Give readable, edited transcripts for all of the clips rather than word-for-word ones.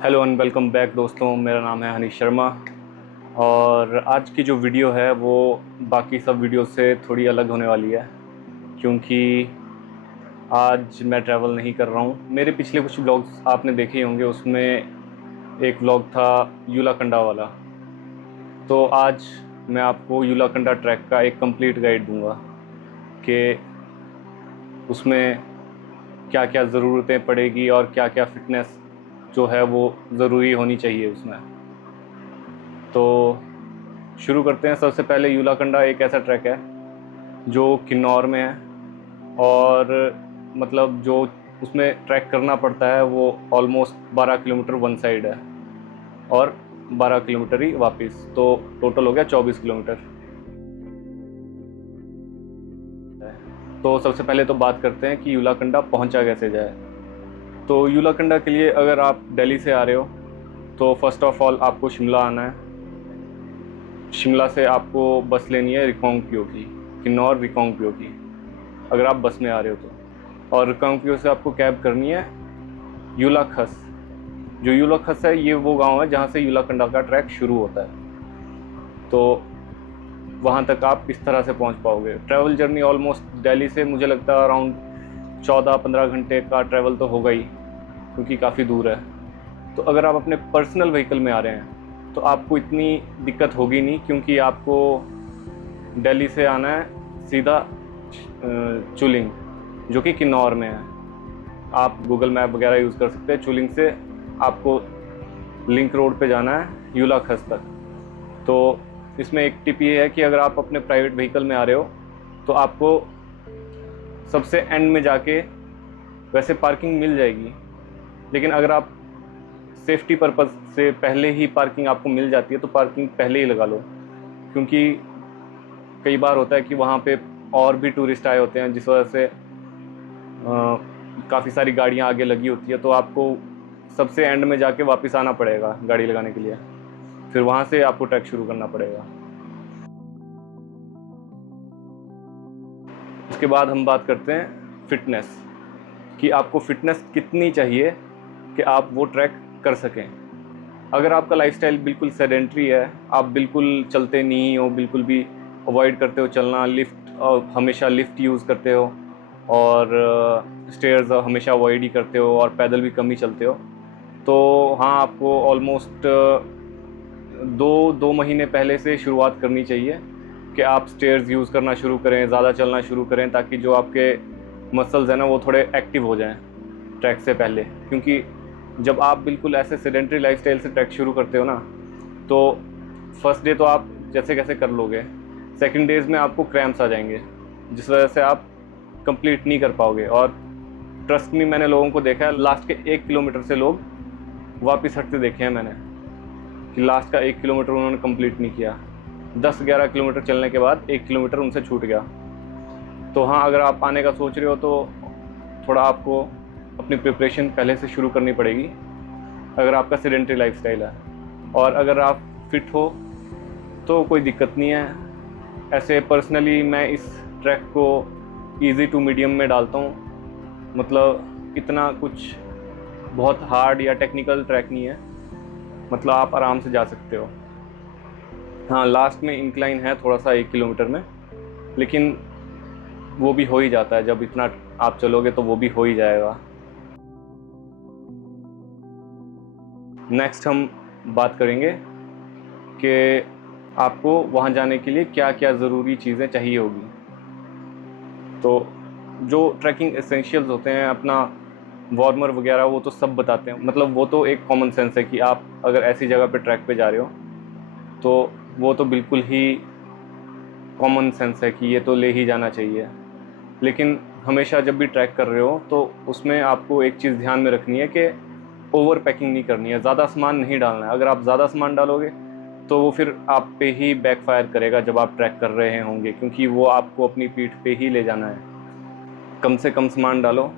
Hello and welcome back दोस्तों। मेरा नाम है हनीश शर्मा और आज की जो वीडियो है वो बाकी सब वीडियो से थोड़ी अलग होने वाली है, क्योंकि आज मैं ट्रैवल नहीं कर रहा हूँ। मेरे पिछले कुछ व्लॉग्स आपने देखे ही होंगे, उसमें एक व्लॉग था यूलाकंडा वाला। तो आज मैं आपको यूलाकंडा ट्रैक का एक कंप्लीट गाइड दूंगा कि उसमें क्या क्या ज़रूरतें पड़ेगी और क्या क्या फ़िटनेस जो है वो ज़रूरी होनी चाहिए उसमें। तो शुरू करते हैं। सबसे पहले यूलाकंडा एक ऐसा ट्रैक है जो किन्नौर में है, और मतलब जो उसमें ट्रैक करना पड़ता है वो ऑलमोस्ट 12 किलोमीटर वन साइड है और 12 किलोमीटर ही वापस, तो टोटल हो गया 24 किलोमीटर। तो सबसे पहले तो बात करते हैं कि यूलाकंडा पहुंचा कैसे जाए। तो यूलाकंडा के लिए अगर आप दिल्ली से आ रहे हो तो फर्स्ट ऑफ ऑल आपको शिमला आना है। शिमला से आपको बस लेनी है रिकांगपिओ की, किन्नौर रिकांगपिओ की, अगर आप बस में आ रहे हो तो। और रिकांगपिओ से आपको कैब करनी है यूलाखस। जो यूलाखस है ये वो गांव है जहां से यूलाकंडा का ट्रैक शुरू होता है। तो वहां तक आप इस तरह से पहुंच पाओगे। ट्रैवल जर्नी ऑलमोस्ट दिल्ली से मुझे लगता है अराउंड 14-15 घंटे का ट्रैवल तो होगा ही, क्योंकि काफ़ी दूर है। तो अगर आप अपने पर्सनल व्हीकल में आ रहे हैं तो आपको इतनी दिक्कत होगी नहीं, क्योंकि आपको दिल्ली से आना है सीधा चुलिंग, जो कि किन्नौर में है। आप गूगल मैप वगैरह यूज़ कर सकते हैं। चुलिंग से आपको लिंक रोड पे जाना है यूलाखस तक। तो इसमें एक टिप ये है कि अगर आप अपने प्राइवेट व्हीकल में आ रहे हो तो आपको सबसे एंड में जाके, वैसे पार्किंग मिल जाएगी, लेकिन अगर आप सेफ्टी पर्पज़ से पहले ही पार्किंग आपको मिल जाती है तो पार्किंग पहले ही लगा लो, क्योंकि कई बार होता है कि वहाँ पे और भी टूरिस्ट आए होते हैं, जिस वजह से काफ़ी सारी गाड़ियाँ आगे लगी होती है। तो आपको सबसे एंड में जाके वापस आना पड़ेगा गाड़ी लगाने के लिए, फिर वहाँ से आपको ट्रैक शुरू करना पड़ेगा। उसके बाद हम बात करते हैं फ़िटनेस, कि आपको फ़िटनेस कितनी चाहिए कि आप वो ट्रैक कर सकें। अगर आपका लाइफस्टाइल बिल्कुल सेडेंट्री है, आप बिल्कुल चलते नहीं हो, बिल्कुल भी अवॉइड करते हो चलना, लिफ्ट हमेशा लिफ्ट यूज़ करते हो, और स्टेयर्स हमेशा अवॉइड ही करते हो, और पैदल भी कम ही चलते हो, तो हाँ, आपको ऑलमोस्ट 2 महीने पहले से शुरुआत करनी चाहिए कि आप स्टेयर्स यूज़ करना शुरू करें, ज़्यादा चलना शुरू करें, ताकि जो आपके मसल्स हैं ना वो थोड़े एक्टिव हो जाएं ट्रैक से पहले। क्योंकि जब आप बिल्कुल ऐसे सेडेंट्री लाइफस्टाइल से ट्रैक शुरू करते हो ना, तो फर्स्ट डे तो आप जैसे कैसे कर लोगे, सेकंड डेज़ में आपको क्रैम्प्स आ जाएंगे, जिस वजह से आप कंप्लीट नहीं कर पाओगे। और ट्रस्ट में मैंने लोगों को देखा है, लास्ट के 1 किलोमीटर से लोग वापस हटते देखे हैं मैंने, कि लास्ट का 1 किलोमीटर उन्होंने कंप्लीट नहीं किया। 10-11 किलोमीटर चलने के बाद 1 किलोमीटर उनसे छूट गया। तो हाँ, अगर आप आने का सोच रहे हो तो थोड़ा आपको अपनी प्रिपरेशन पहले से शुरू करनी पड़ेगी, अगर आपका सेडेंट्री लाइफस्टाइल है। और अगर आप फिट हो तो कोई दिक्कत नहीं है। ऐसे पर्सनली मैं इस ट्रैक को इजी टू मीडियम में डालता हूँ, मतलब इतना कुछ बहुत हार्ड या टेक्निकल ट्रैक नहीं है, मतलब आप आराम से जा सकते हो। हाँ, लास्ट में इंक्लाइन है थोड़ा सा 1 किलोमीटर में, लेकिन वो भी हो ही जाता है। जब इतना आप चलोगे तो वो भी हो ही जाएगा। नेक्स्ट हम बात करेंगे कि आपको वहाँ जाने के लिए क्या क्या ज़रूरी चीज़ें चाहिए होगी। तो जो ट्रैकिंग एसेंशियल्स होते हैं, अपना वार्मर वगैरह, वो तो सब बताते हैं, मतलब वो तो एक कॉमन सेंस है कि आप अगर ऐसी जगह पे ट्रैक पे जा रहे हो तो वो तो बिल्कुल ही कॉमन सेंस है कि ये तो ले ही जाना चाहिए। लेकिन हमेशा जब भी ट्रैक कर रहे हो तो उसमें आपको एक चीज़ ध्यान में रखनी है कि ओवर पैकिंग नहीं करनी है, ज़्यादा सामान नहीं डालना है। अगर आप ज़्यादा सामान डालोगे तो वो फिर आप पे ही बैकफायर करेगा जब आप ट्रैक कर रहे होंगे, क्योंकि वो आपको अपनी पीठ पे ही ले जाना है। कम से कम सामान डालो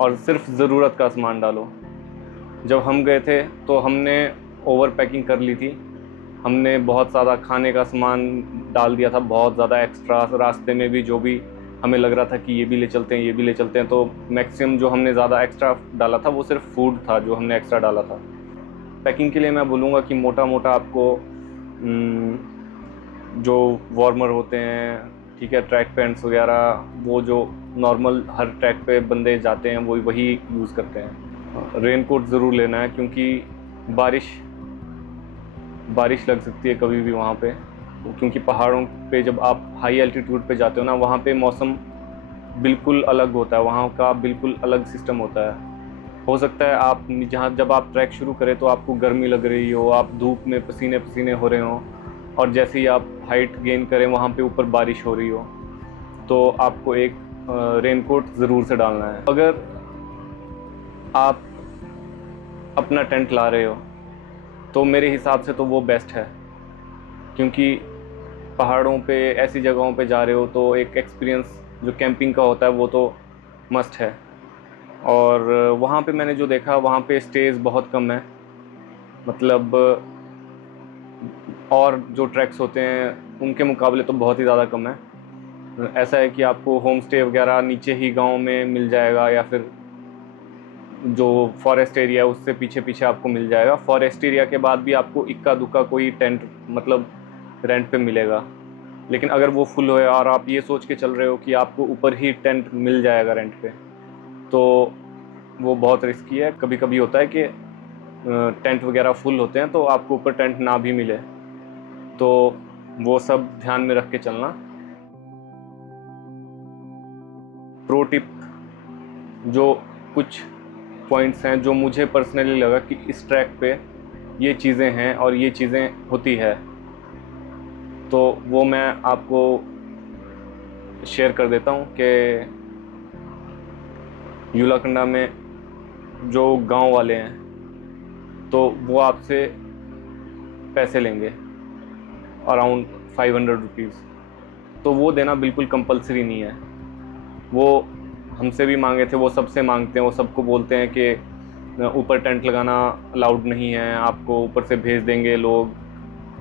और सिर्फ ज़रूरत का सामान डालो। जब हम गए थे तो हमने ओवर पैकिंग कर ली थी, हमने बहुत ज़्यादा खाने का सामान डाल दिया था, बहुत ज़्यादा एक्स्ट्रा। रास्ते में भी जो भी हमें लग रहा था कि ये भी ले चलते हैं, ये भी ले चलते हैं, तो मैक्सिमम जो हमने ज़्यादा एक्स्ट्रा डाला था वो सिर्फ फूड था जो हमने एक्स्ट्रा डाला था। पैकिंग के लिए मैं बोलूँगा कि मोटा मोटा आपको जो वार्मर होते हैं, ठीक है, ट्रैक पैंट्स वगैरह, वो जो नॉर्मल हर ट्रैक पे बंदे जाते हैं वही यूज़ करते हैं। रेन कोट ज़रूर लेना है, क्योंकि बारिश लग सकती है कभी भी वहाँ पे, क्योंकि पहाड़ों पे जब आप हाई एल्टीट्यूड पे जाते हो ना, वहाँ पे मौसम बिल्कुल अलग होता है, वहाँ का बिल्कुल अलग सिस्टम होता है। हो सकता है आप जब आप ट्रैक शुरू करें तो आपको गर्मी लग रही हो, आप धूप में पसीने पसीने हो रहे हो, और जैसे ही आप हाइट गेन करें वहाँ पे ऊपर बारिश हो रही हो, तो आपको एक रेन कोट ज़रूर से डालना है। अगर आप अपना टेंट ला रहे हो तो मेरे हिसाब से तो वो बेस्ट है, क्योंकि पहाड़ों पे ऐसी जगहों पे जा रहे हो तो एक एक्सपीरियंस जो कैंपिंग का होता है वो तो मस्ट है। और वहाँ पे मैंने जो देखा, वहाँ पे स्टेज बहुत कम है, मतलब और जो ट्रैक्स होते हैं उनके मुकाबले तो बहुत ही ज़्यादा कम है। ऐसा है कि आपको होम स्टे वगैरह नीचे ही गांव में मिल जाएगा, या फिर जो फॉरेस्ट एरिया है उससे पीछे पीछे आपको मिल जाएगा। फॉरेस्ट एरिया के बाद भी आपको इक्का दुक्का कोई टेंट मतलब रेंट पे मिलेगा, लेकिन अगर वो फुल हो और आप ये सोच के चल रहे हो कि आपको ऊपर ही टेंट मिल जाएगा रेंट पे, तो वो बहुत रिस्की है। कभी कभी होता है कि टेंट वगैरह फुल होते हैं तो आपको ऊपर टेंट ना भी मिले, तो वो सब ध्यान में रख के चलना। प्रो टिप, जो कुछ पॉइंट्स हैं जो मुझे पर्सनली लगा कि इस ट्रैक पे ये चीज़ें हैं और ये चीज़ें होती है, तो वो मैं आपको शेयर कर देता हूँ कि यूलाकंडा में जो गांव वाले हैं तो वो आपसे पैसे लेंगे अराउंड 500 रुपीज़, तो वो देना बिल्कुल कंपलसरी नहीं है। वो हमसे भी मांगे थे, वो सबसे मांगते हैं, वो सबको बोलते हैं कि ऊपर टेंट लगाना अलाउड नहीं है, आपको ऊपर से भेज देंगे लोग,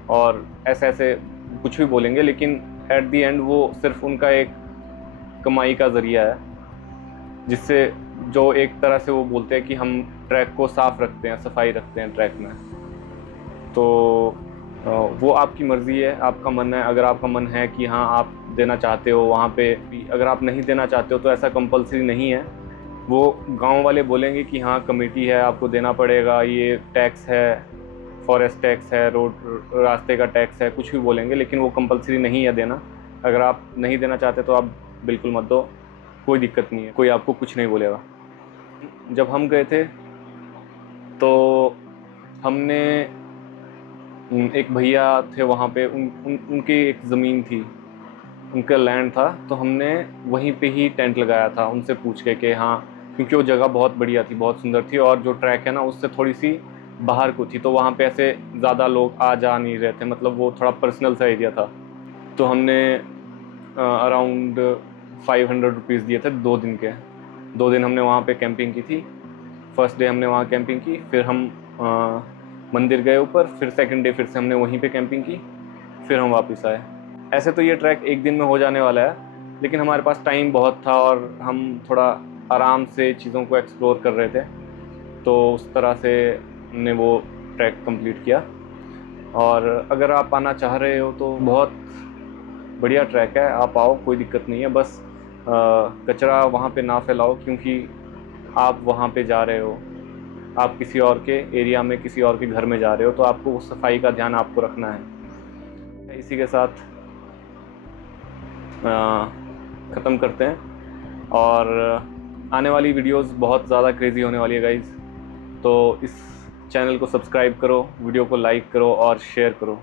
और ऐसे ऐसे कुछ भी बोलेंगे, लेकिन एट दी एंड वो सिर्फ उनका एक कमाई का ज़रिया है, जिससे जो एक तरह से वो बोलते हैं कि हम ट्रैक को साफ़ रखते हैं, सफाई रखते हैं ट्रैक में। तो वो आपकी मर्ज़ी है, आपका मन है। अगर आपका मन है कि हाँ आप देना चाहते हो वहाँ पे, अगर आप नहीं देना चाहते हो तो ऐसा कंपलसरी नहीं है। वो गांव वाले बोलेंगे कि हाँ कमेटी है, आपको देना पड़ेगा, ये टैक्स है, फॉरेस्ट टैक्स है, रोड रास्ते का टैक्स है, कुछ भी बोलेंगे, लेकिन वो कंपलसरी नहीं है देना। अगर आप नहीं देना चाहते तो आप बिल्कुल मत दो, कोई दिक्कत नहीं है, कोई आपको कुछ नहीं बोलेगा। जब हम गए थे तो हमने एक भैया थे वहाँ पे, उनकी एक ज़मीन थी, उनका लैंड था, तो हमने वहीं पे ही टेंट लगाया था उनसे पूछ के कि हाँ, क्योंकि वो जगह बहुत बढ़िया थी, बहुत सुंदर थी, और जो ट्रैक है ना उससे थोड़ी सी बाहर को थी, तो वहाँ पे ऐसे ज़्यादा लोग आ जा नहीं रहे थे, मतलब वो थोड़ा पर्सनल सा एरिया था। तो हमने अराउंड 500 रुपीज़ दिए थे 2 दिन के। 2 दिन हमने वहाँ पे कैंपिंग की थी। फर्स्ट डे हमने वहाँ कैंपिंग की, फिर हम मंदिर गए ऊपर, फिर सेकंड डे फिर से हमने वहीं पे कैंपिंग की, फिर हम वापस आए। ऐसे तो ये ट्रैक एक दिन में हो जाने वाला है, लेकिन हमारे पास टाइम बहुत था और हम थोड़ा आराम से चीज़ों को एक्सप्लोर कर रहे थे, तो उस तरह से हमने वो ट्रैक कंप्लीट किया। और अगर आप आना चाह रहे हो तो बहुत बढ़िया ट्रैक है, आप आओ, कोई दिक्कत नहीं है। बस कचरा वहाँ पे ना फैलाओ, क्योंकि आप वहाँ पे जा रहे हो, आप किसी और के एरिया में, किसी और के घर में जा रहे हो, तो आपको सफाई का ध्यान आपको रखना है। इसी के साथ ख़त्म करते हैं, और आने वाली वीडियोस बहुत ज़्यादा क्रेज़ी होने वाली है गाइज़, तो इस चैनल को सब्सक्राइब करो, वीडियो को लाइक करो और शेयर करो।